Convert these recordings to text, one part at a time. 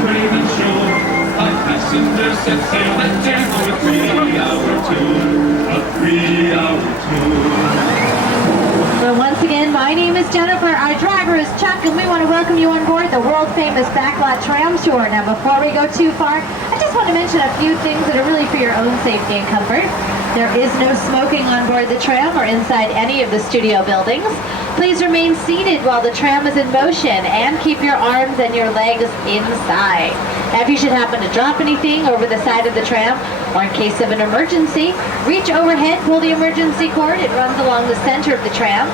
brave and sure. Our passengers set sail and dare for a 3-hour tour. A 3-hour tour. So once again, my name is Jennifer, our driver is Chuck, and we want to welcome you on board the world-famous Backlot Tram Tour. Now before we go too far, I just want to mention a few things that are really for your own safety and comfort. There is no smoking on board the tram or inside any of the studio buildings. Please remain seated while the tram is in motion and keep your arms and your legs inside. Now if you should happen to drop anything over the side of the tram, or in case of an emergency, reach overhead, pull the emergency cord. It runs along the center of the tram,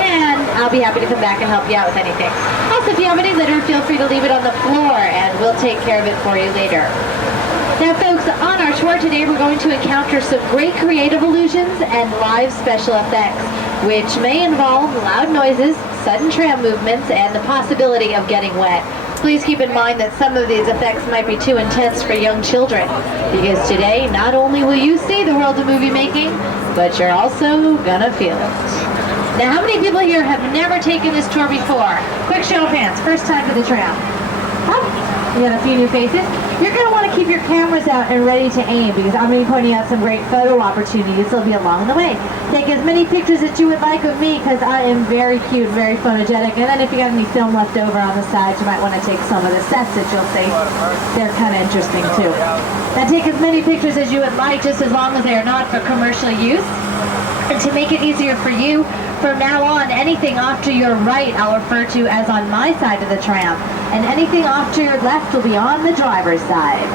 and I'll be happy to come back and help you out with anything. Also, if you have any litter, feel free to leave it on the floor, and we'll take care of it for you later. Now folks, on our tour today, we're going to encounter some great creative illusions and live special effects, which may involve loud noises, sudden tram movements, and the possibility of getting wet. Please keep in mind that some of these effects might be too intense for young children, because today, not only will you see the world of movie making, but you're also gonna feel it. Now, how many people here have never taken this tour before? Quick show of hands, first time to the tram. We got a few new faces. You're going to want to keep your cameras out and ready to aim, because I'm going to be pointing out some great photo opportunities that'll be along the way. Take as many pictures as you would like of me, because I am very cute, very photogenic. And then if you got any film left over on the side, you might want to take some of the sets that you'll see. They're kind of interesting too. Now take as many pictures as you would like, just as long as they are not for commercial use. And to make it easier for you, from now on, anything off to your right I'll refer to as on my side of the tram, and anything off to your left will be on the driver's side.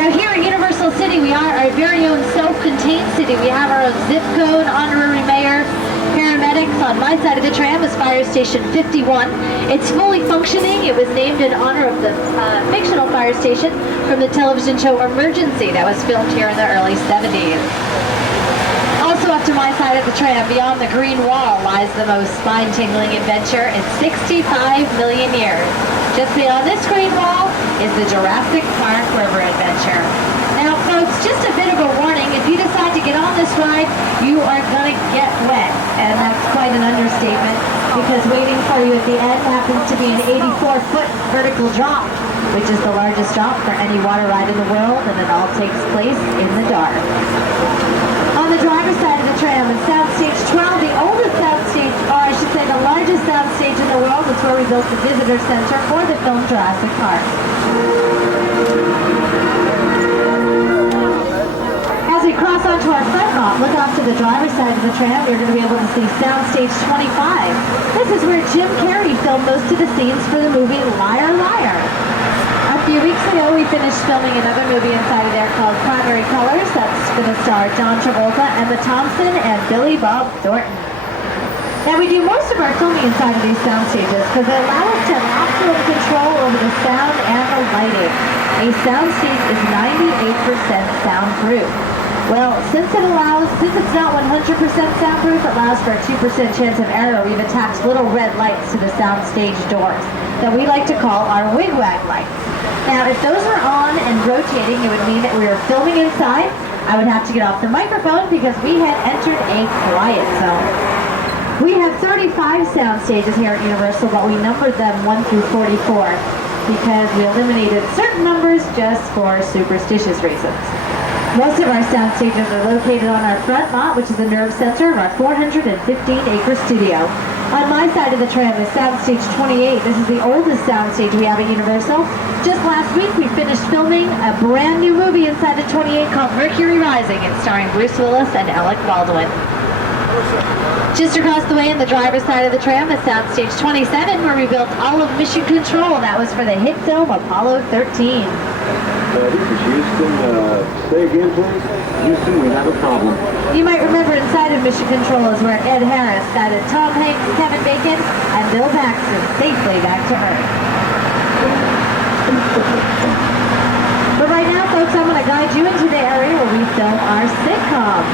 Now here at Universal City, we are our very own self-contained city. We have our own zip code, honorary mayor, paramedics. On my side of the tram is Fire Station 51. It's fully functioning. It was named in honor of the fictional fire station from the television show Emergency that was filmed here in the early 70s. Also up to my side of the tram, beyond the green wall, lies the most spine-tingling adventure in 65 million years. Just beyond this green wall is the Jurassic Park River Adventure. Now folks, just a bit of a warning, if you decide to get on this ride, you are going to get wet. And that's quite an understatement, because waiting for you at the end happens to be an 84-foot vertical drop, which is the largest drop for any water ride in the world, and it all takes place in the dark. On the driver's side of the tram is Soundstage 12, the oldest soundstage, or I should say the largest soundstage in the world. It's where we built the visitor center for the film Jurassic Park. As we cross onto our front lot, look off to the driver's side of the tram, you're going to be able to see Soundstage 25. This is where Jim Carrey filmed most of the scenes for the movie Liar Liar. A few weeks ago, we finished filming another movie inside of there called Primary Colors. That's going to star John Travolta, Emma Thompson, and Billy Bob Thornton. Now, we do most of our filming inside of these sound stages because they allow us to have absolute control over the sound and the lighting. A sound stage is 98% soundproof. Well, since it's not 100% soundproof, it allows for a 2% chance of error. We've attached little red lights to the soundstage doors that we like to call our wigwag lights. Now, if those were on and rotating, it would mean that we were filming inside. I would have to get off the microphone because we had entered a quiet zone. We have 35 sound stages here at Universal, but we numbered them 1 through 44 because we eliminated certain numbers just for superstitious reasons. Most of our sound stages are located on our front lot, which is the nerve center of our 415-acre studio. On my side of the tram is Soundstage 28. This is the oldest soundstage we have at Universal. Just last week, we finished filming a brand new movie inside of 28 called Mercury Rising. It's starring Bruce Willis and Alec Baldwin. Just across the way on the driver's side of the tram is Soundstage 27, where we built all of Mission Control. That was for the hit film Apollo 13. This is Houston. Say again, please. Houston, we have a problem. You might remember inside of Mission Control is where Ed Harris guided Tom Hanks, Kevin Bacon, and Bill Paxton safely back to Earth. But right now, folks, I'm going to guide you into the area where we film our sitcoms.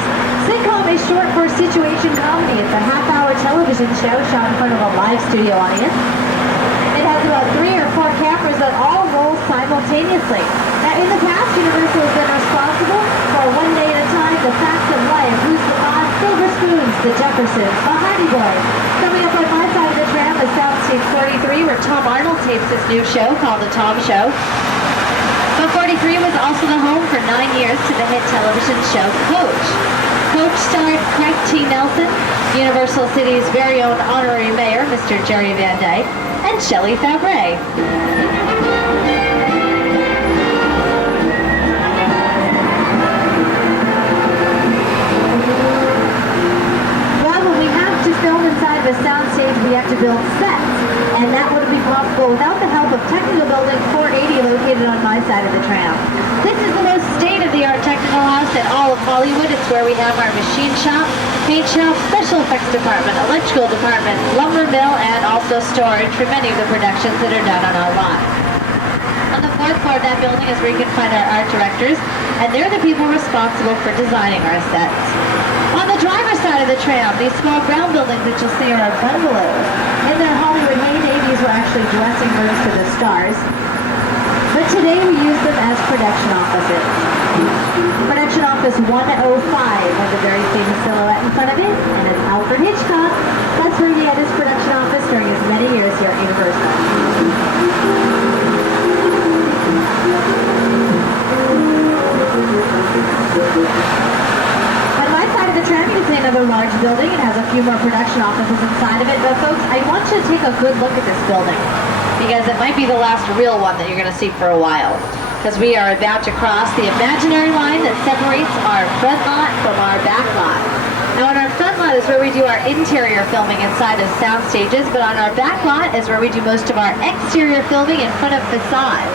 Sitcom is short for situation comedy. It's a half-hour television show shot in front of a live studio audience. It has about 3 or 4 cameras that all roll simultaneously. Now, in the past, Universal has been responsible for One Day at a Time, The Facts of Life, Who's the Boss, Silver Spoons, The Jeffersons, The Hardy Boys. Coming up on my side of the tram is Soundstage 33, 43, where Tom Arnold tapes his new show called The Tom Show. But 43 was also the home for 9 years to the hit television show Coach. Coach starred Craig T. Nelson, Universal City's very own honorary mayor, Mr. Jerry Van Dyke, and Shelley Fabre. The soundstage, we have to build sets, and that wouldn't be possible without the help of Technical Building 480 located on my side of the tram. This is the most state-of-the-art technical house in all of Hollywood. It's where we have our machine shop, paint shop, special effects department, electrical department, lumber mill, and also storage for many of the productions that are done on our lot. On the 4th floor of that building is where you can find our art directors, and they're the people responsible for designing our sets. On the driver's side of the tram, these small ground buildings that you'll see are our bungalows. In their Hollywood heyday, these were actually dressing rooms for the stars. But today we use them as production offices. Production office 105 has a very famous silhouette in front of it, and it's Alfred Hitchcock. That's where he had his production office during his many years here at Universal. The tram, you can see another large building. It has a few more production offices inside of it. But folks, I want you to take a good look at this building, because it might be the last real one that you're going to see for a while. Because we are about to cross the imaginary line that separates our front lot from our back lot. Now on our front lot is where we do our interior filming inside of sound stages, but on our back lot is where we do most of our exterior filming in front of facades.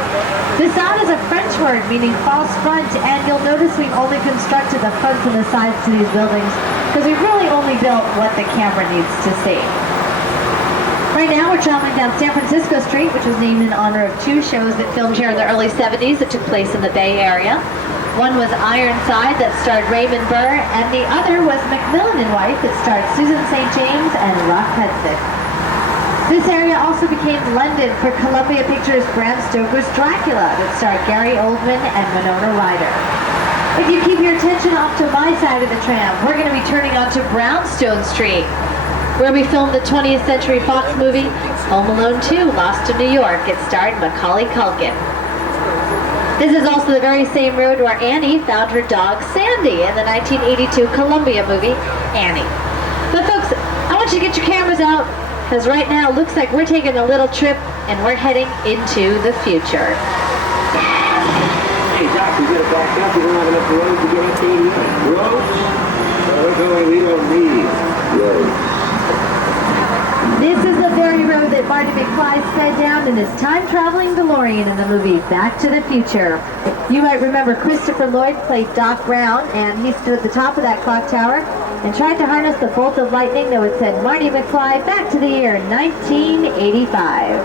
Facade is a French word meaning false front, and you'll notice we've only constructed the fronts and the sides to these buildings because we've really only built what the camera needs to see. Right now we're traveling down San Francisco Street, which was named in honor of 2 shows that filmed here in the early 70s that took place in the Bay Area. One was Ironside that starred Raymond Burr, and the other was Macmillan and Wife that starred Susan St. James and Rock Hudson. This area also became London for Columbia Pictures' Bram Stoker's Dracula that starred Gary Oldman and Winona Ryder. If you keep your attention off to my side of the tram, we're going to be turning onto Brownstone Street, where we filmed the 20th Century Fox movie Home Alone 2, Lost in New York. It starred Macaulay Culkin. This is also the very same road where Annie found her dog Sandy in the 1982 Columbia movie Annie. But folks, I want you to get your cameras out, because right now it looks like we're taking a little trip and we're heading into the future. Hey Doc, we gotta back up. We don't have enough road to get up 80. Roads? We don't need roads. This is the very road that Marty McFly sped down in his time-traveling DeLorean in the movie Back to the Future. You might remember Christopher Lloyd played Doc Brown, and he stood at the top of that clock tower and tried to harness the bolt of lightning that would send Marty McFly back to the year 1985.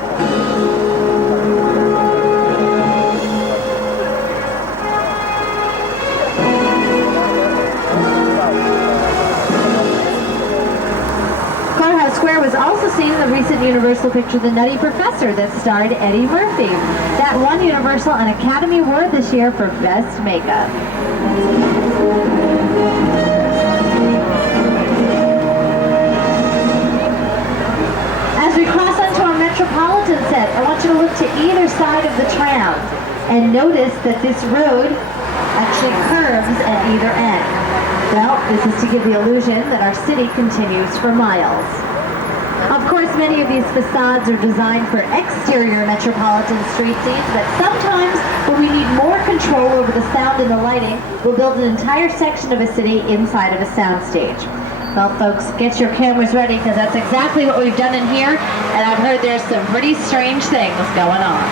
Square was also seen in the recent Universal picture The Nutty Professor that starred Eddie Murphy. That won Universal an Academy Award this year for Best Makeup. As we cross onto our Metropolitan set, I want you to look to either side of the tram and notice that this road actually curves at either end. Well, this is to give the illusion that our city continues for miles. Of course, many of these facades are designed for exterior metropolitan street scenes, but sometimes when we need more control over the sound and the lighting, we'll build an entire section of a city inside of a soundstage. Well, folks, get your cameras ready, because that's exactly what we've done in here, and I've heard there's some pretty strange things going on.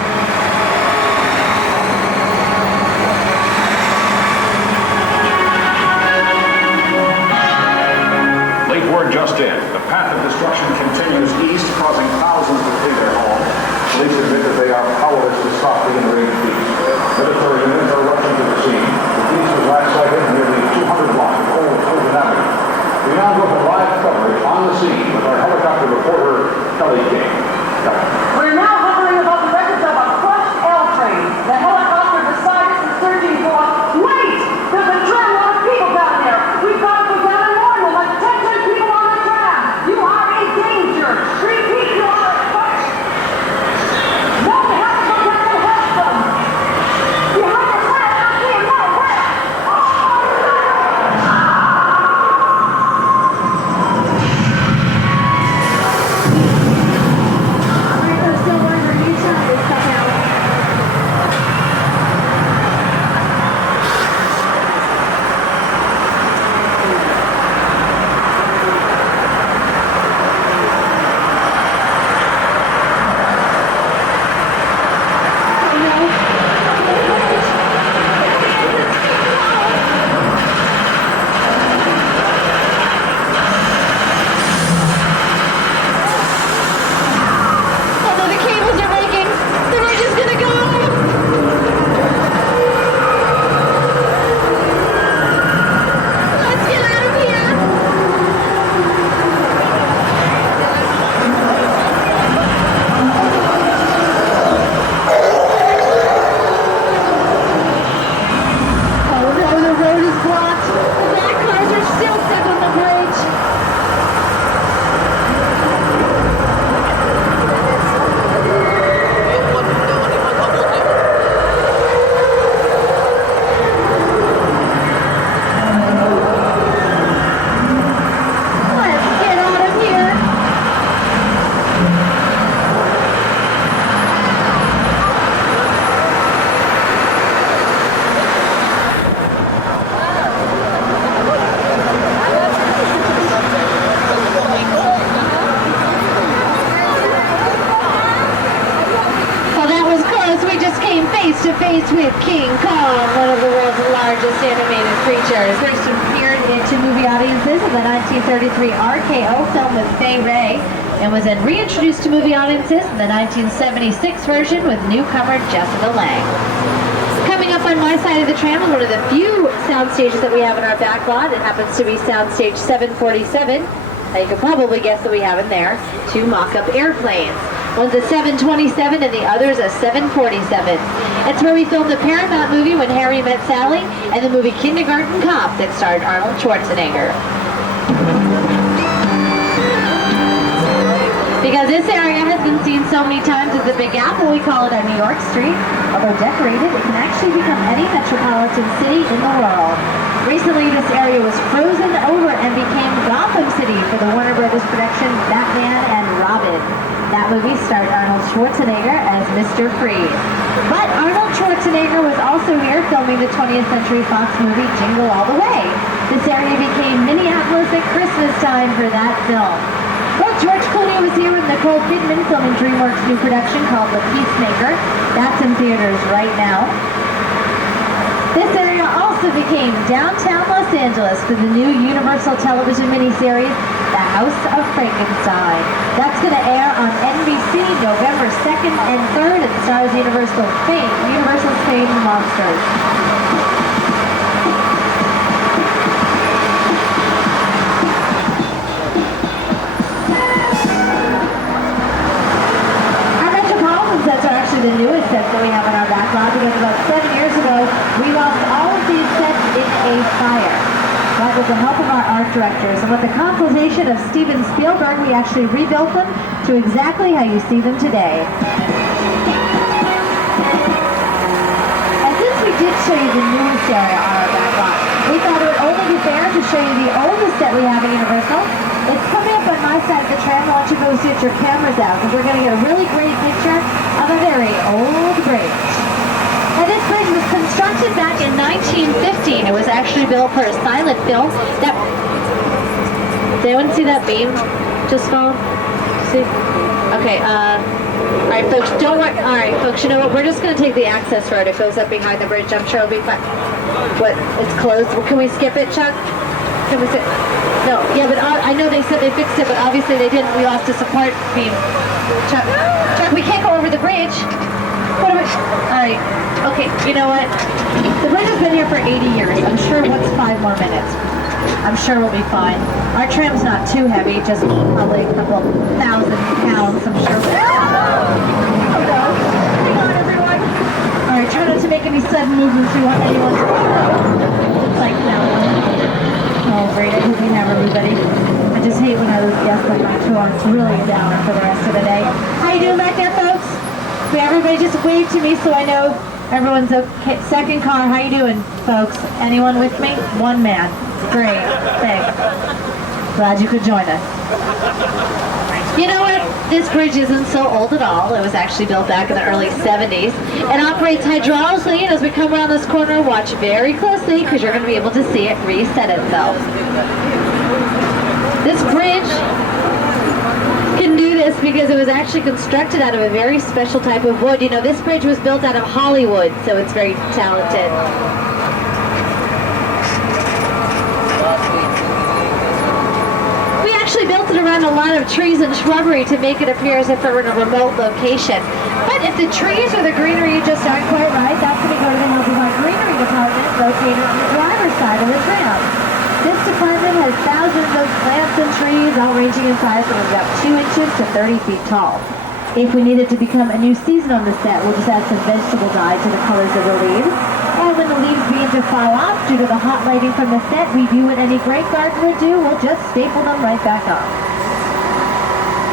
Late word just in. The path of destruction continues east, causing thousands to flee their homes. Police admit that they are powerless to stop the invading peace. Military units are rushing to the scene. The peace was last sighted nearly 200 blocks of old Georgetown Avenue. We now go to live coverage on the scene with our helicopter reporter, Kelly King. We're now hovering above the wreckage of a crushed L train. The helicopter beside us is searching for... Wait! There's a tramload of people down there. We've got to go down and warn them. Attention, people on the tram! You are in danger! Treat faced with King Kong, one of the world's largest animated creatures. First appeared into movie audiences in the 1933 RKO film with Fay Wray, and was then reintroduced to movie audiences in the 1976 version with newcomer Jessica Lange. Coming up on my side of the tram is one of the few sound stages that we have in our back lot. It happens to be soundstage 747. Now you can probably guess that we have in there two mock-up airplanes. One's a 727 and the other's a 747. It's where we filmed the Paramount movie When Harry Met Sally and the movie Kindergarten Cop that starred Arnold Schwarzenegger. Because this area has been seen so many times as the Big Apple, we call it our New York Street. Although decorated, it can actually become any metropolitan city in the world. Recently, this area was frozen over and became Gotham City for the Warner Brothers production Batman and Robin. That movie starred Arnold Schwarzenegger as Mr. Freeze. But Arnold Schwarzenegger was also here filming the 20th Century Fox movie Jingle All the Way. This area became Minneapolis at Christmas time for that film. Well, George Clooney was here with Nicole Kidman filming DreamWorks' new production called The Peacemaker. That's in theaters right now. This area also became downtown Los Angeles for the new Universal television miniseries, The House of Frankenstein. That's going to air on NBC November 2nd and 3rd and stars Universal's famed monsters. Sets are actually the newest sets that we have in our backlot because about 7 years ago we lost all of these sets in a fire. But with the help of our art directors and with the consultation of Steven Spielberg, we actually rebuilt them to exactly how you see them today. And since we did show you the newest area on our backlot, we thought it would only be fair to show you the oldest set we have at Universal. It's coming up on my side of the tram. I want you to go get your cameras out because we're going to get a really great picture of a very old bridge. Now this bridge was constructed back in 1915. It was actually built for a silent film. Did anyone see that beam just fall? See? Okay, alright folks, don't worry. Alright folks, you know what? We're just going to take the access road. It goes up behind the bridge. I'm sure it'll be fine. What? It's closed. Can we skip it, Chuck? Can we sit? No, yeah, but I know they said they fixed it, but obviously they didn't. We lost a support beam. Chuck, we can't go over the bridge. What are we? All right. Okay, you know what? The bridge has been here for 80 years. I'm sure what's 5 more minutes? I'm sure we'll be fine. Our tram's not too heavy, just probably a couple thousand pounds, I'm sure. Oh no. Hang on, everyone. All right, try not to make any sudden movements. We want anyone to looks like no. Oh, great. I hope we have everybody. I just hate when I lose guests on my tour. It's really a downer for the rest of the day. How you doing back there, folks? Everybody just wave to me so I know everyone's okay. Second car, how you doing, folks? Anyone with me? One man. Great. Thanks. Glad you could join us. You know what? This bridge isn't so old at all. It was actually built back in the early 70s. It operates hydraulically, and as we come around this corner, watch very closely because you're going to be able to see it reset itself. This bridge can do this because it was actually constructed out of a very special type of wood. You know, this bridge was built out of Hollywood, so it's very talented. We built it around a lot of trees and shrubbery to make it appear as if it were in a remote location. But if the trees or the greenery just aren't quite right, that's when we go to the Help of Our Greenery department located on the driver's side of the tram. This department has thousands of plants and trees, all ranging in size from about 2 inches to 30 feet tall. If we need it to become a new season on the set, we'll just add some vegetable dye to the colors of the leaves. And when the leaves begin to fall off due to the hot lighting from the set, we do what any great gardener would do, we'll just staple them right back on.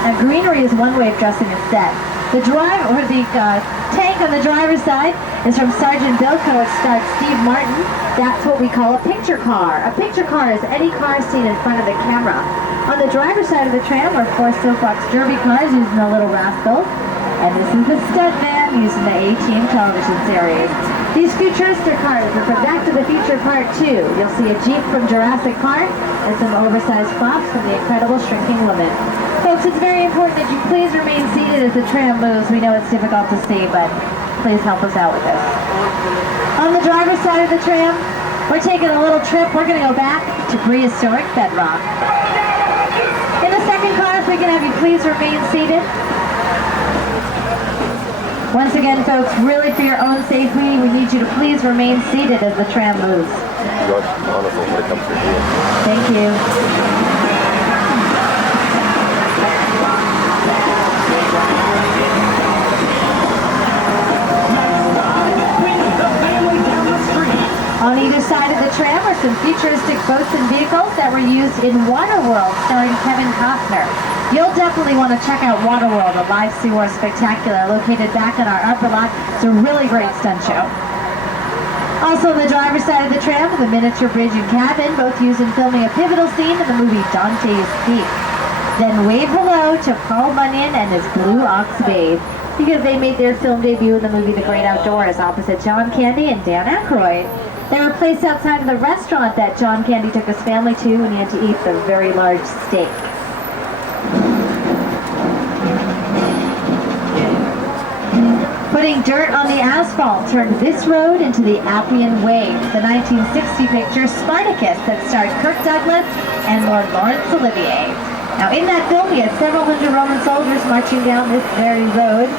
Now greenery is one way of dressing a set. The tank on the driver's side is from Sergeant Bilko. It stars Steve Martin. That's what we call a picture car. A picture car is any car seen in front of the camera. On the driver's side of the tram are 4 Silkbox Derby cars using the Little Rascals. And this is the stunt van using the A-Team television series. These futuristic cars are from Back to the Future Part 2. You'll see a Jeep from Jurassic Park and some oversized props from The Incredible Shrinking Woman. Folks, it's very important that you please remain seated as the tram moves. We know it's difficult to see, but please help us out with this. On the driver's side of the tram, we're taking a little trip. We're going to go back to prehistoric bedrock. In the second car, if we can have you please remain seated. Once again, folks, really for your own safety, we need you to please remain seated as the tram moves. Wonderful when it comes to you. Thank you. On either side of the tram are some futuristic boats and vehicles that were used in Waterworld, starring Kevin Costner. You'll definitely want to check out Waterworld, a live SeaWorld spectacular located back in our upper lot. It's a really great stunt show. Also on the driver's side of the tram, the miniature bridge and cabin, both used in filming a pivotal scene in the movie Dante's Peak. Then wave hello to Paul Bunyan and his Blue Ox Babe, because they made their film debut in the movie The Great Outdoors opposite John Candy and Dan Aykroyd. They were placed outside of the restaurant that John Candy took his family to when he had to eat the very large steak. Putting dirt on the asphalt turned this road into the Appian Way, the 1960 picture Spartacus that starred Kirk Douglas and Lord Laurence Olivier. Now in that film we had several hundred Roman soldiers marching down this very road,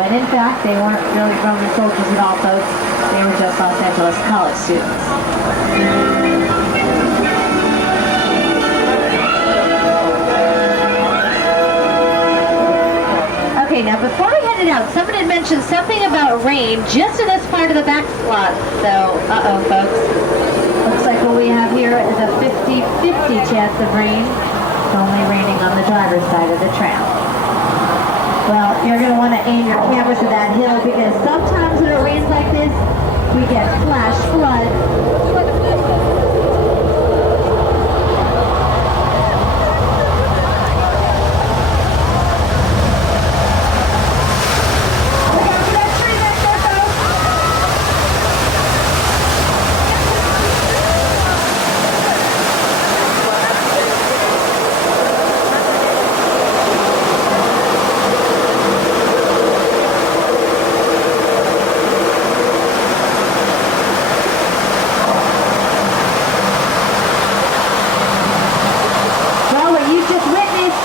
when in fact they weren't really Roman soldiers at all, folks. They were just Los Angeles college students. Okay, now before we headed out, someone had mentioned something about rain just in this part of the back lot. So, uh-oh, folks. Looks like what we have here is a 50-50 chance of rain. It's only raining on the driver's side of the tram. Well, you're going to want to aim your camera to that hill because sometimes when it rains like this, we get flash flood.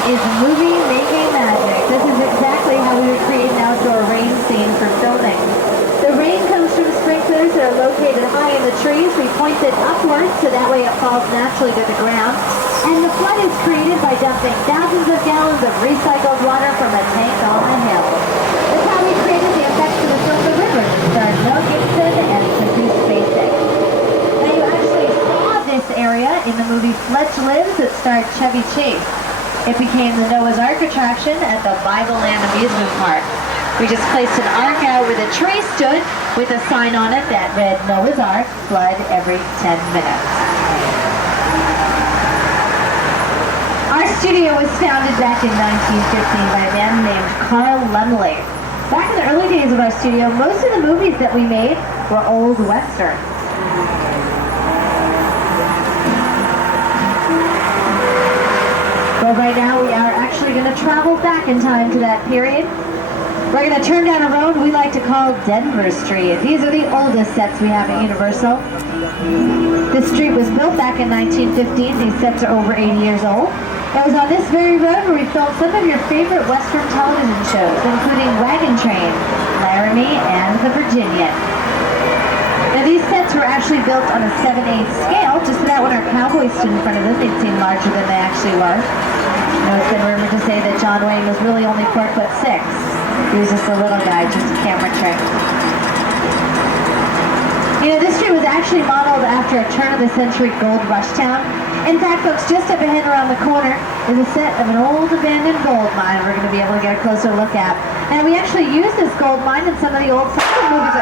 Is movie making magic. This is exactly how we would create an outdoor rain scene for filming. The rain comes from sprinklers that are located high in the trees. We point it upwards so that way it falls naturally to the ground. And the flood is created by dumping thousands of gallons of recycled water from a tank on the hill. That's how we created the effects of the film The River, starring Mel Gibson and Sissy Spacek. Now you actually saw this area in the movie Fletch Lives that starred Chevy Chase. It became the Noah's Ark attraction at the Bible Land amusement park. We just placed an ark out where the tree stood with a sign on it that read Noah's Ark, flood every 10 minutes. Our studio was founded back in 1915 by a man named Carl Laemmle. Back in the early days of our studio, most of the movies that we made were old westerns. But right now we are actually going to travel back in time to that period. We're going to turn down a road we like to call Denver Street. These are the oldest sets we have at Universal. This street was built back in 1915. These sets are over 80 years old. It was on this very road where we filmed some of your favorite Western television shows, including Wagon Train, Laramie, and The Virginian. Now these sets were actually built on a 7/8 scale, just so that when our cowboys stood in front of them, they'd seem larger than they actually were. You know, it's been rumored to say that John Wayne was really only 4'6". He was just a little guy, just a camera trick. You know, this street was actually modeled after a turn-of-the-century gold rush town. In fact, folks, just up ahead around the corner is a set of an old abandoned gold mine we're going to be able to get a closer look at. And we actually used this gold mine in some of the old sci-fi movies.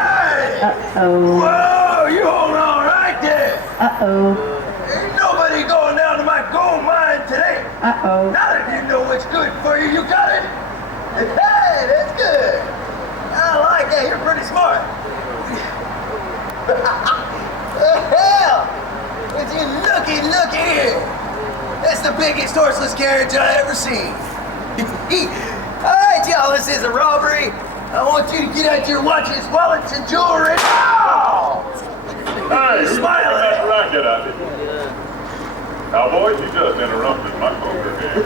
Uh-oh. Whoa, you hold on right there. Uh-oh. Ain't nobody going down to my gold mine today. Uh-oh. Now that you know what's good for you, you got it? Hey, that's good. I like that. You're pretty smart. Hell, would you looky here. That's the biggest horseless carriage I ever seen. All right, y'all, this is a robbery. I want you to get out your watches, wallets, and jewelry. Oh! Hey, who's Smile making at that racket out of you? Cowboys, you just interrupted my poker game.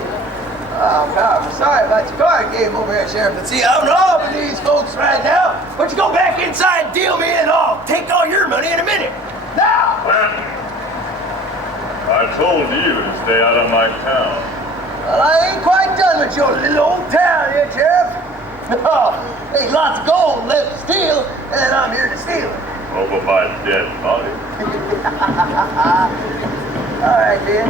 Oh, God, I'm sorry about your card game over here, Sheriff. But see, I'm robbing these folks right now. But you go back inside and deal me in, and I'll take all your money in a minute. Now! Well, I told you to stay out of my town. Well, I ain't quite done with your little old town yet, Sheriff. Oh, there's lots of gold left to steal, and I'm here to steal it. Over my dead body. All right, then.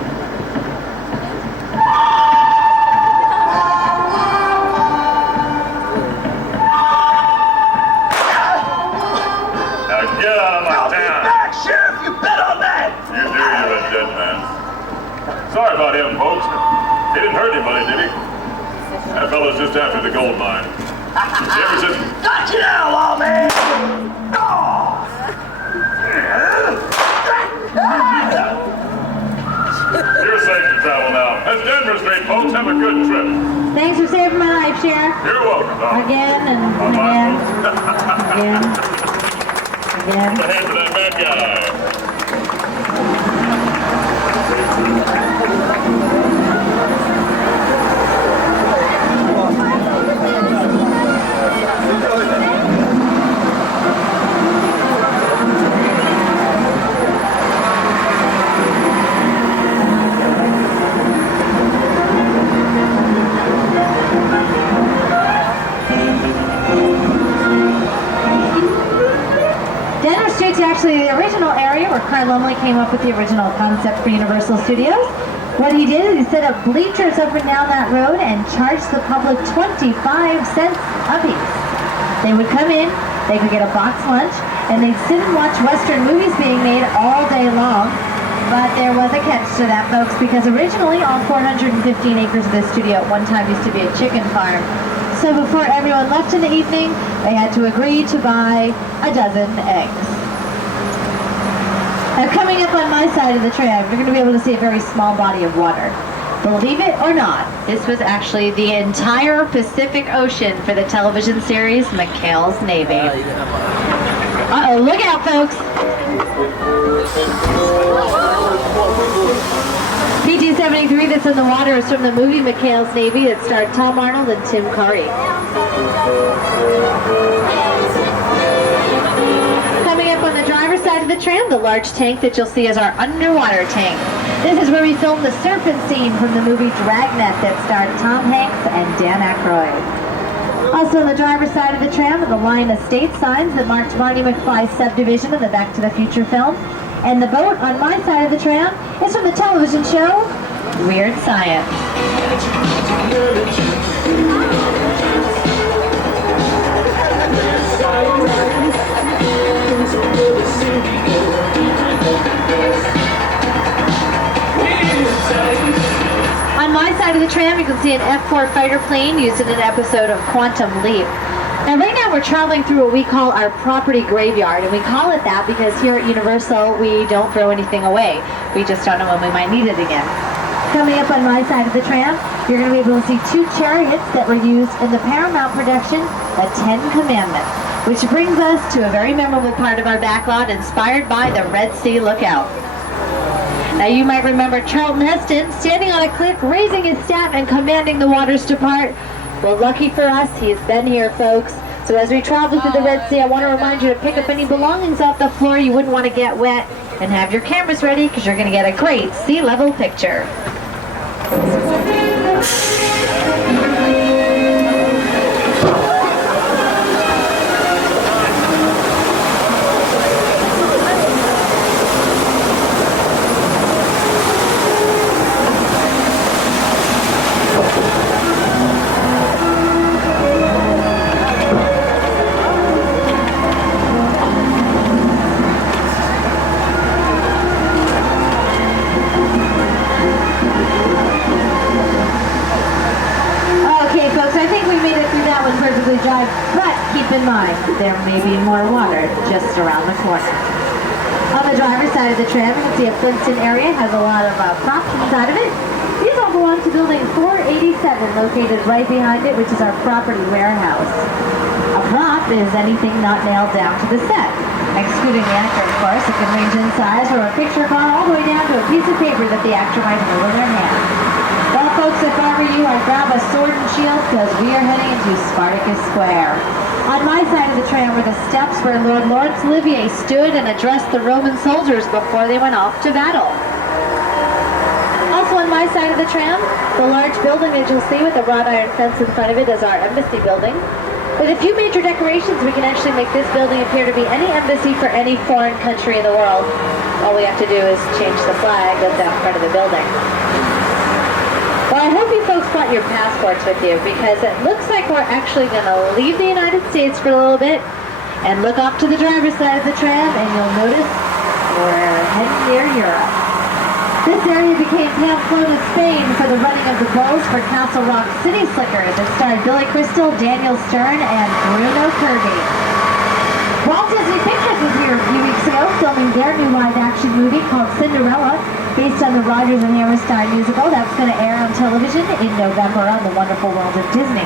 Now get out of my I'll be town. back, Sheriff. You bet on that. You do, you're a dead man. Sorry about him, folks. He didn't hurt anybody, did he? That fella's just after the gold mine. Ever since... Got you now, lawman. Oh. You're safe to travel now. That's Denver Street, folks. Have a good trip. Thanks for saving my life, Sheriff. You're welcome, Dante. Again and Bye-bye, again. folks. Again. The hands of that bad guy. Denver Street's actually the original area where Carl Lumley came up with the original concept for Universal Studios. What he did is he set up bleachers up and down that road and charged the public 25 cents apiece. They would come in, they could get a box lunch, and they'd sit and watch Western movies being made all day long. But there was a catch to that, folks, because originally all 415 acres of this studio at one time used to be a chicken farm. So before everyone left in the evening, they had to agree to buy a dozen eggs. Now coming up on my side of the tram, you're going to be able to see a very small body of water. Believe it or not, this was actually the entire Pacific Ocean for the television series McHale's Navy. Uh-oh, look out, folks! PT-73 that's in the water is from the movie McHale's Navy that starred Tom Arnold and Tim Curry. Coming up on the driver's side of the tram, the large tank that you'll see is our underwater tank. This is where we filmed the surfing scene from the movie Dragnet that starred Tom Hanks and Dan Aykroyd. Also on the driver's side of the tram are the line of state signs that marked Marty McFly's subdivision in the Back to the Future film. And the boat on my side of the tram is from the television show Weird Science. On my side of the tram, you can see an F-4 fighter plane used in an episode of Quantum Leap. Now right now we're traveling through what we call our property graveyard, and we call it that because here at Universal we don't throw anything away. We just don't know when we might need it again. Coming up on my side of the tram, you're going to be able to see two chariots that were used in the Paramount production, The Ten Commandments, which brings us to a very memorable part of our backlot inspired by the Red Sea Lookout. Now you might remember Charlton Heston standing on a cliff, raising his staff and commanding the waters to part. Well, lucky for us, he's been here, folks. So as we travel through the Red Sea, I want to remind you to pick up any belongings off the floor you wouldn't want to get wet, and have your cameras ready because you're going to get a great sea level picture. But keep in mind, there may be more water just around the corner. On the driver's side of the tram, you can see a Flintstone area has a lot of props inside of it. These will now go on to building 487, located right behind it, which is our property warehouse. A prop is anything not nailed down to the set. Excluding the actor, of course, it can range in size from a picture car all the way down to a piece of paper that the actor might hold in their hand. Well, folks, if I were you, I'd grab a sword and shield because we are heading into Spartacus Square. On my side of the tram were the steps where Lord Lawrence Olivier stood and addressed the Roman soldiers before they went off to battle. Also on my side of the tram, the large building that you'll see with the wrought iron fence in front of it is our embassy building. With a few major decorations, we can actually make this building appear to be any embassy for any foreign country in the world. All we have to do is change the flag that's out front of the building. Well, I hope you folks brought your passports with you because it looks like we're actually going to leave the United States for a little bit and look off to the driver's side of the tram and you'll notice we're heading near Europe. This area became Pamplona, Spain for the running of the bulls for Castle Rock City Slickers. It starred Billy Crystal, Daniel Stern, and Bruno Kirby. Walt Disney Pictures was here a few weeks ago filming their new live-action movie called Cinderella, based on the Rodgers and Hammerstein musical that's going to air on television in November on The Wonderful World of Disney.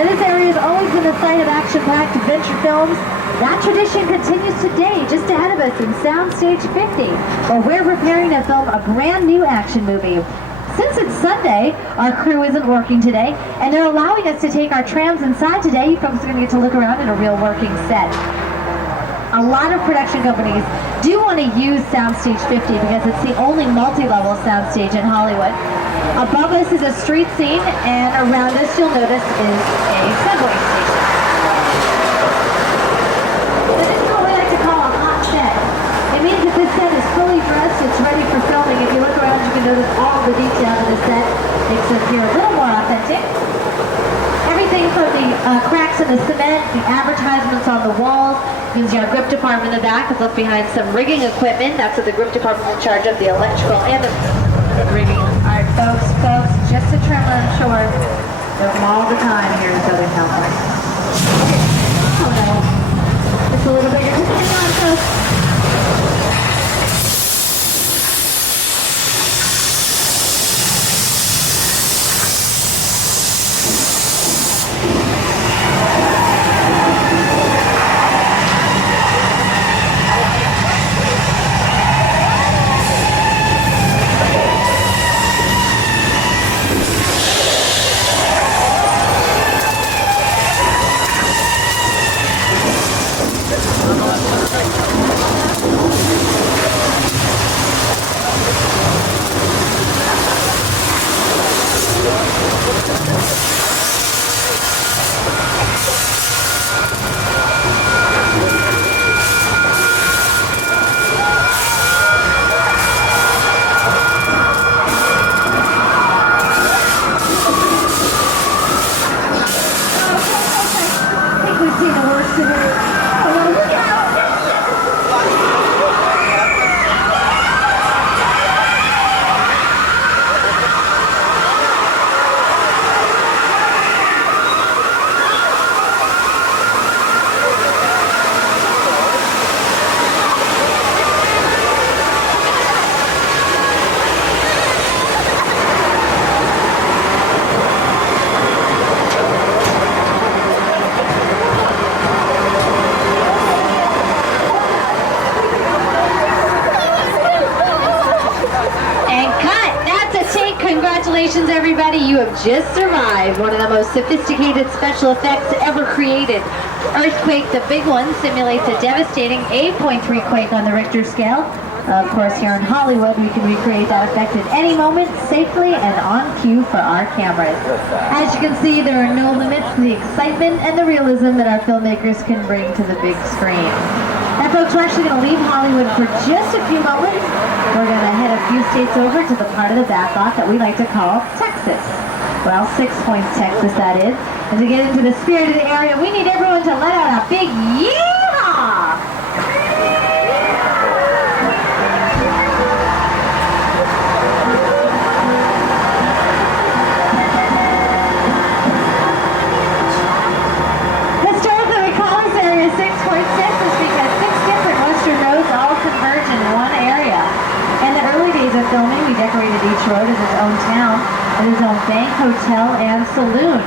Now, this area has always been the site of action-packed adventure films. That tradition continues today, just ahead of us in Soundstage 50, where we're preparing to film a brand new action movie. Since it's Sunday, our crew isn't working today, and they're allowing us to take our trams inside today. You folks are going to get to look around at a real working set. A lot of production companies do want to use Soundstage 50 because it's the only multi-level soundstage in Hollywood. Above us is a street scene, and around us, you'll notice, is a subway station. This is what we like to call a hot set. It means that this set is fully dressed, it's ready for filming. If you look around, you can notice all the detail of the set. Makes it appear a little more authentic. Everything from the cracks in the cement, the advertisements on the walls. You can see our grip department in the back is left behind some rigging equipment. That's what the grip department is in charge of, the electrical and the rigging. All right, folks, just a trimmer and short. They're all the time here in Southern California. Oh no, it's a little bigger. Come on, folks. Congratulations, everybody. You have just survived one of the most sophisticated special effects ever created. Earthquake, the big one, simulates a devastating 8.3 quake on the Richter scale. Of course, here in Hollywood, we can recreate that effect at any moment, safely and on cue for our cameras. As you can see, there are no limits to the excitement and the realism that our filmmakers can bring to the big screen. Now, folks, we're actually going to leave Hollywood for just a few moments. We're going to head a few states over to the part of the backlot that we like to call Texas. Well, 6 Points, Texas, that is. And to get into the spirit of the area, we need everyone to let out a big yeehaw! Historically, we call this area 6 Points, Texas because 6 different western roads all converge in one area. In the early days of filming, we decorated each Road is his own town, with his own bank, hotel, and saloon.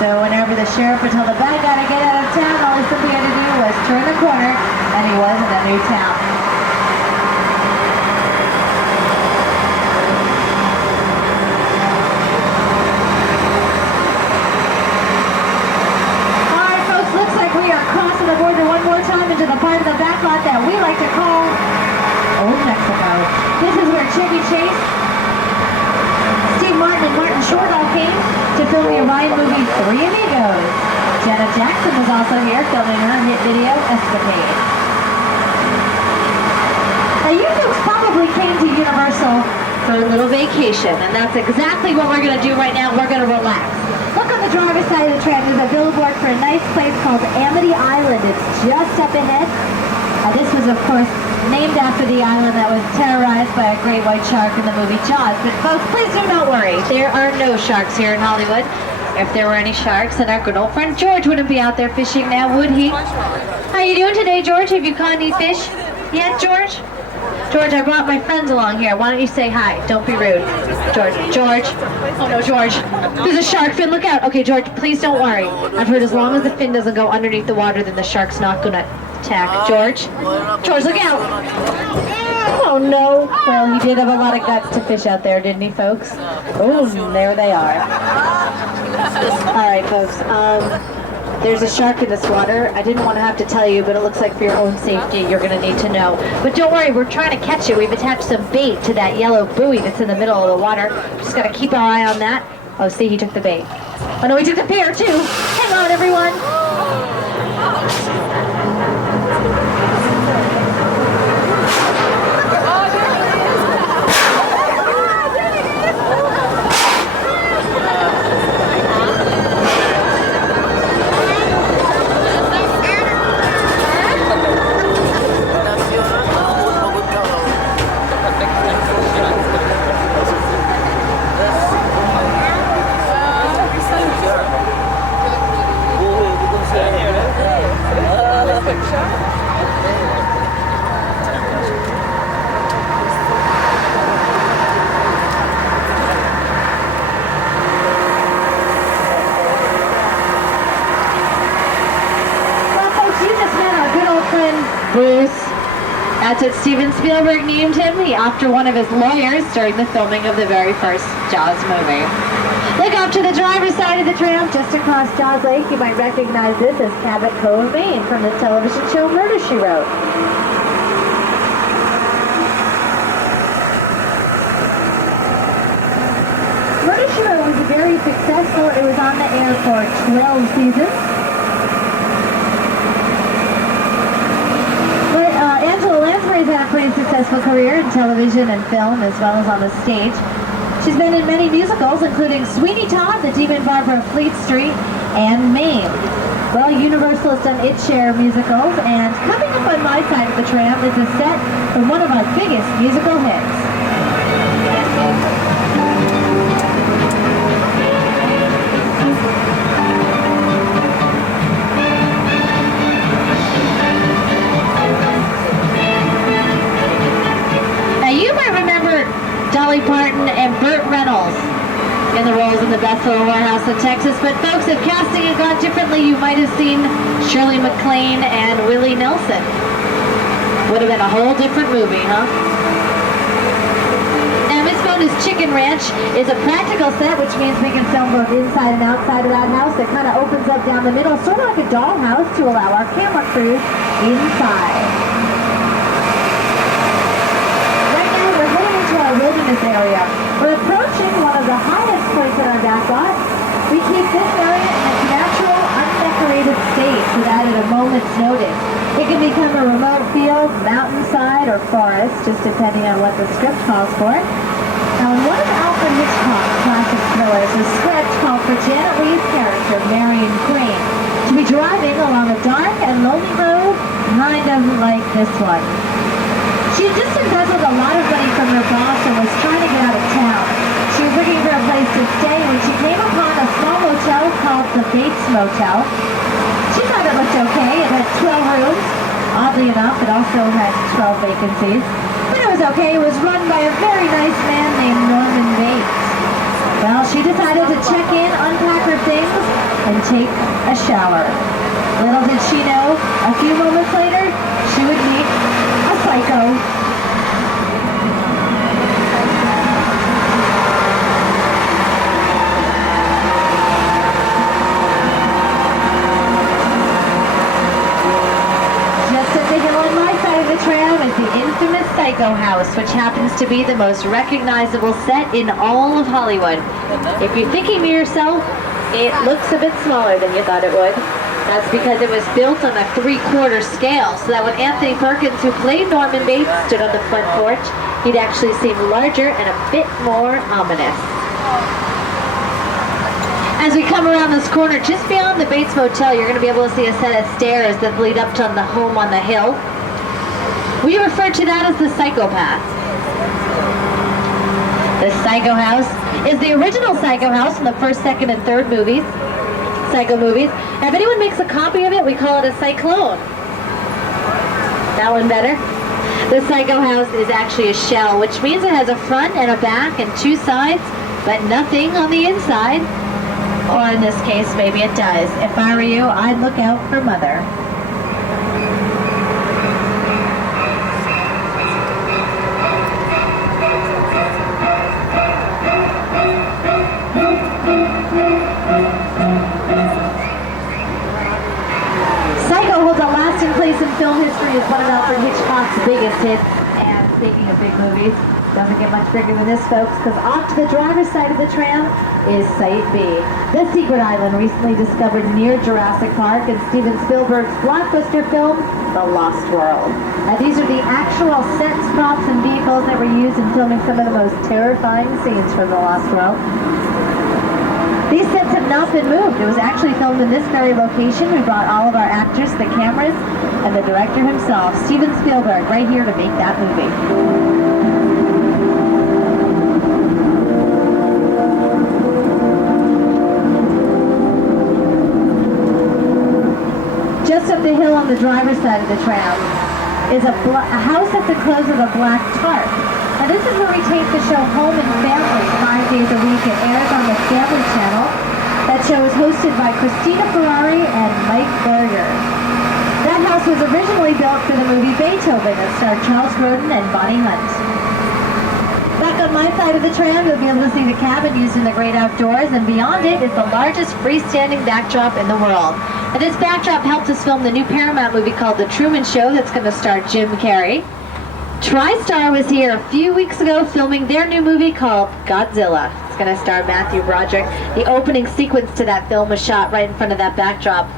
So whenever the sheriff would tell the bad guy to get out of town, all he simply had to do was turn the corner, and he was in a new town. Alright folks, looks like we are crossing the border one more time into the part of the backlot that we like to call Old Mexico. This is where Chevy Chase, Steve Martin, and Martin Short all came to film the Orion movie Three Amigos. Janet Jackson was also here filming her hit video Escapade. Now you folks probably came to Universal for a little vacation, and that's exactly what we're going to do right now. We're going to relax. Look on the driver's side of the track. There's a billboard for a nice place called Amity Island. It's just up ahead. This was, of course, named after the island that was terrorized by a great white shark in the movie Jaws. But folks, please do not worry. There are no sharks here in Hollywood. If there were any sharks, then our good old friend George wouldn't be out there fishing now, would he? How you doing today, George? Have you caught any fish yet, George? George, I brought my friends along here. Why don't you say hi? Don't be rude. George. George. Oh no, George. There's a shark fin. Look out. Okay, George, please don't worry. I've heard as long as the fin doesn't go underneath the water, then the shark's not gonna attack. George? George, look out! Oh no! Well, he did have a lot of guts to fish out there, didn't he, folks? Oh, there they are. Alright, folks, there's a shark in this water. I didn't want to have to tell you, but it looks like for your own safety, you're going to need to know. But don't worry, we're trying to catch it. We've attached some bait to that yellow buoy that's in the middle of the water. Just got to keep our eye on that. Oh, see, he took the bait. Oh no, he took the pier, too! Hang on, everyone! That's what Steven Spielberg named him, after one of his lawyers during the filming of the very first Jaws movie. Look up to the driver's side of the tram, just across Jaws Lake. You might recognize this as Cabot Cove, Maine, from the television show Murder, She Wrote. Murder, She Wrote was very successful. It was on the air for 12 seasons. Lansbury's had a pretty successful career in television and film, as well as on the stage. She's been in many musicals, including Sweeney Todd, The Demon Barber of Fleet Street, and Mame. Well, Universal has done its share of musicals, and coming up on my side of the tram is a set from one of our biggest musical hits. Dolly Parton and Burt Reynolds in the roles in The Best Little Whorehouse in Texas. But folks, if casting had gone differently, you might have seen Shirley MacLaine and Willie Nelson. Would have been a whole different movie, huh? Now, Miss Bona's Chicken Ranch is a practical set, which means we can film both inside and outside of that house. It kind of opens up down the middle, sort of like a dollhouse, to allow our camera crews inside. Wilderness area. We're approaching one of the highest points in our backlot. We keep this area in its natural, undecorated state so that at a moment's notice, it can become a remote field, mountainside, or forest, just depending on what the script calls for. Now, in one of Alfred Hitchcock's classic thrillers, the script called for Janet Leigh's character, Marion Crane, to be driving along a dark and lonely road, kind of like this one. She had just embezzled a lot of money from her boss and was trying to get out of town. She was looking for a place to stay when she came upon a small motel called the Bates Motel. She thought it looked okay. It had 12 rooms. Oddly enough, it also had 12 vacancies. But it was okay, it was run by a very nice man named Norman Bates. Well, she decided to check in, unpack her things, and take a shower. Little did she know, a few moments later, she would meet a psycho. The infamous Psycho House, which happens to be the most recognizable set in all of Hollywood. If you're thinking to yourself, it looks a bit smaller than you thought it would. That's because it was built on a 3/4 scale, so that when Anthony Perkins, who played Norman Bates, stood on the front porch, he'd actually seem larger and a bit more ominous. As we come around this corner, just beyond the Bates Motel, you're going to be able to see a set of stairs that lead up to the home on the hill. We refer to that as the Psychopath. The Psycho House is the original Psycho House in the first, second, and third movies, Psycho movies. Now, if anyone makes a copy of it, we call it a Cyclone. That one better? The Psycho House is actually a shell, which means it has a front and a back and 2 sides, but nothing on the inside. Or in this case, maybe it does. If I were you, I'd look out for Mother. In film history is one of Alfred Hitchcock's biggest hits. And speaking of big movies, doesn't get much bigger than this, folks, because off to the driver's side of the tram is Site B, the secret island recently discovered near Jurassic Park in Steven Spielberg's blockbuster film, The Lost World. Now, these are the actual sets, props, and vehicles that were used in filming some of the most terrifying scenes from The Lost World. These sets have not been moved. It was actually filmed in this very location. We brought all of our actors, the cameras, and the director himself, Steven Spielberg, right here to make that movie. Just up the hill on the driver's side of the tram is a house at the close of a black tarp. Now this is where we tape the show Home and Family 5 days a week. It airs on the Family Channel. That show is hosted by Christina Ferrari and Mike Berger. That house was originally built for the movie Beethoven that starred Charles Grodin and Bonnie Hunt. Back on my side of the tram, you'll be able to see the cabin used in the great outdoors, and beyond it is the largest freestanding backdrop in the world. And this backdrop helped us film the new Paramount movie called The Truman Show that's going to star Jim Carrey. TriStar was here a few weeks ago filming their new movie called Godzilla. It's going to star Matthew Broderick. The opening sequence to that film was shot right in front of that backdrop.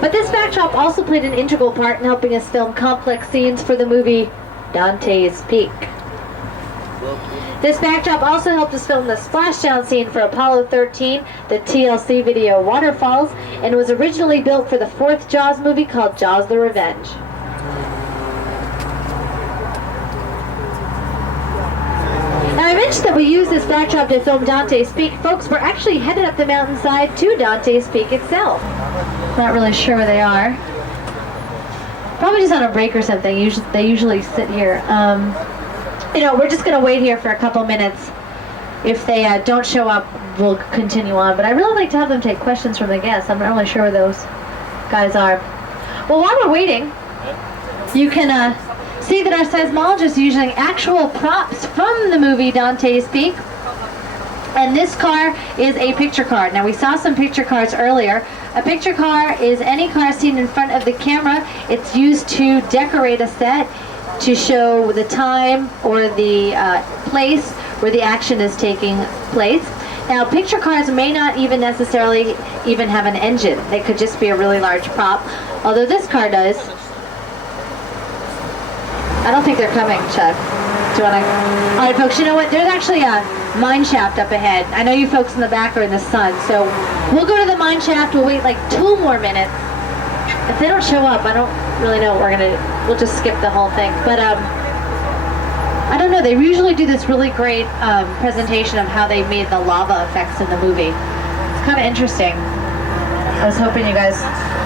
But this backdrop also played an integral part in helping us film complex scenes for the movie Dante's Peak. This backdrop also helped us film the splashdown scene for Apollo 13, the TLC video Waterfalls, and was originally built for the 4th Jaws movie called Jaws the Revenge. Now, I mentioned that we used this backdrop to film Dante's Peak. Folks, we're actually headed up the mountainside to Dante's Peak itself. Not really sure where they are. Probably just on a break or something. They usually sit here. We're just going to wait here for a couple minutes. If they don't show up, we'll continue on. But I really like to have them take questions from the guests. I'm not really sure where those guys are. Well, while we're waiting, you can see that our seismologists are using actual props from the movie Dante's Peak. And this car is a picture car. Now, we saw some picture cars earlier. A picture car is any car seen in front of the camera. It's used to decorate a set to show the time or the place where the action is taking place. Now, picture cars may not even necessarily even have an engine. They could just be a really large prop, although this car does. I don't think they're coming, Chuck. Do you want to? All right, folks, you know what? There's actually a mine shaft up ahead. I know you folks in the back are in the sun, so we'll go to the mine shaft. We'll wait like 2 more minutes. If they don't show up, I don't really know what we're going to do. We'll just skip the whole thing. But I don't know. They usually do this really great presentation of how they made the lava effects in the movie. It's kind of interesting. I was hoping you guys...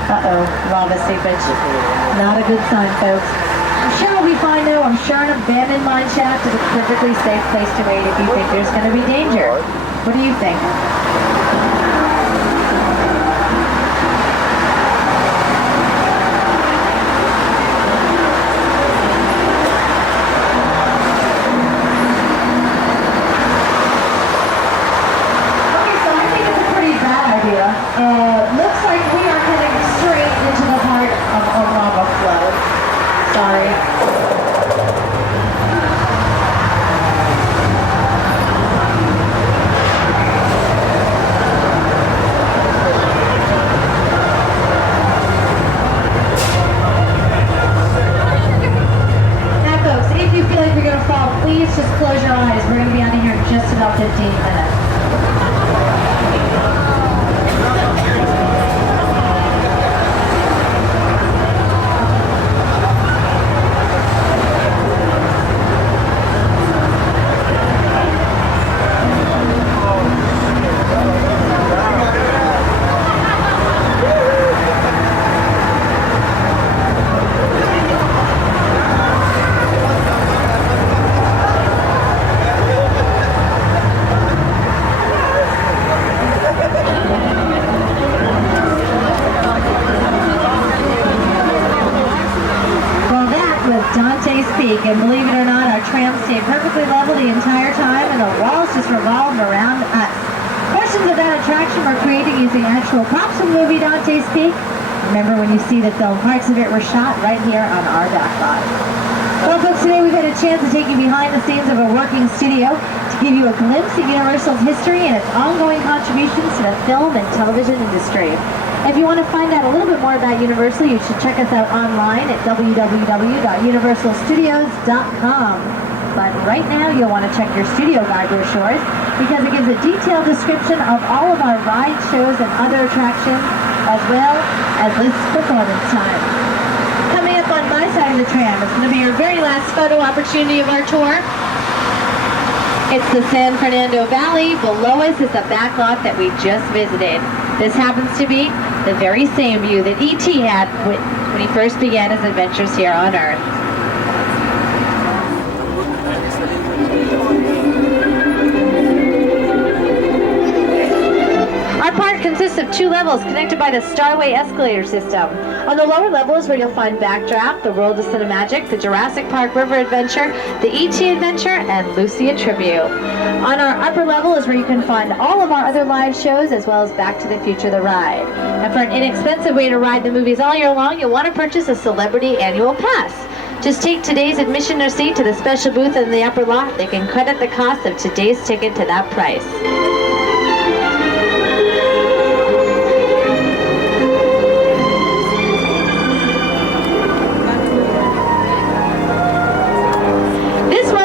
Uh-oh, lava seepage. Not a good sign, folks. I'm sure you'll be fine though. I'm sure an abandoned mine shaft is a perfectly safe place to wait if you think there's going to be danger. What do you think? Looks like we are heading straight into the heart of a lava flow. Sorry. Now folks, if you feel like you're going to fall, please just close your eyes. We're going to be out of here in just about 15 minutes. Dante's Peak, and believe it or not, our tram stayed perfectly level the entire time, and the walls just revolved around us. Portions of that attraction were created using actual props from the movie Dante's Peak. Remember when you see the film, parts of it were shot right here on our backlot. Well, folks, today we've had a chance to take you behind the scenes of a working studio to give you a glimpse of Universal's history and its ongoing contributions to the film and television industry. If you want to find out a little bit more about Universal, you should check us out online at www.universalstudios.com. But right now, you'll want to check your studio guide brochures because it gives a detailed description of all of our ride shows and other attractions, as well as lists performance time. Coming up on my side of the tram, it's going to be your very last photo opportunity of our tour. It's the San Fernando Valley. Below us is the backlot that we just visited. This happens to be the very same view that E.T. had when he first began his adventures here on Earth. Our park consists of 2 levels connected by the Starway escalator system. On the lower level is where you'll find Backdraft, the World of Cinemagic, the Jurassic Park River Adventure, the E.T. Adventure, and Lucia Tribute. On our upper level is where you can find all of our other live shows as well as Back to the Future the Ride. And for an inexpensive way to ride the movies all year long, you'll want to purchase a Celebrity Annual Pass. Just take today's admission receipt to the special booth in the upper lot. They can credit the cost of today's ticket to that price.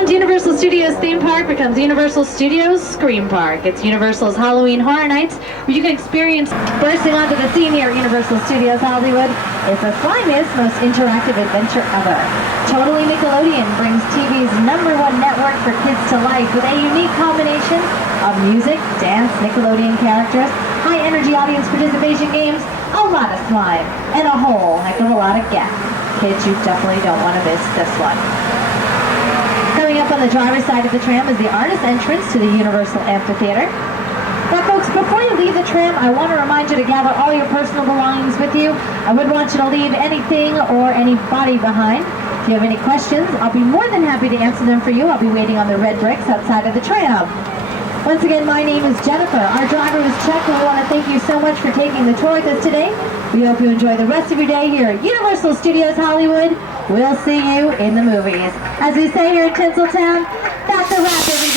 Universal Studios theme park becomes Universal Studios Scream Park. It's Universal's Halloween Horror Nights, where you can experience bursting onto the scene here at Universal Studios Hollywood. It's the slimiest, most interactive adventure ever. Totally Nickelodeon brings TV's #1 network for kids to life with a unique combination of music, dance, Nickelodeon characters, high-energy audience participation games, a lot of slime, and a whole heck of a lot of gas. Kids, you definitely don't want to miss this one. Coming up on the driver's side of the tram is the artist entrance to the Universal Amphitheater. Now folks, before you leave the tram, I want to remind you to gather all your personal belongings with you. I wouldn't want you to leave anything or anybody behind. If you have any questions, I'll be more than happy to answer them for you. I'll be waiting on the red bricks outside of the tram. Once again, my name is Jennifer. Our driver was Chuck, and we want to thank you so much for taking the tour with us today. We hope you enjoy the rest of your day here at Universal Studios Hollywood. We'll see you in the movies. As we say here in Tinseltown, that's a wrap, everybody.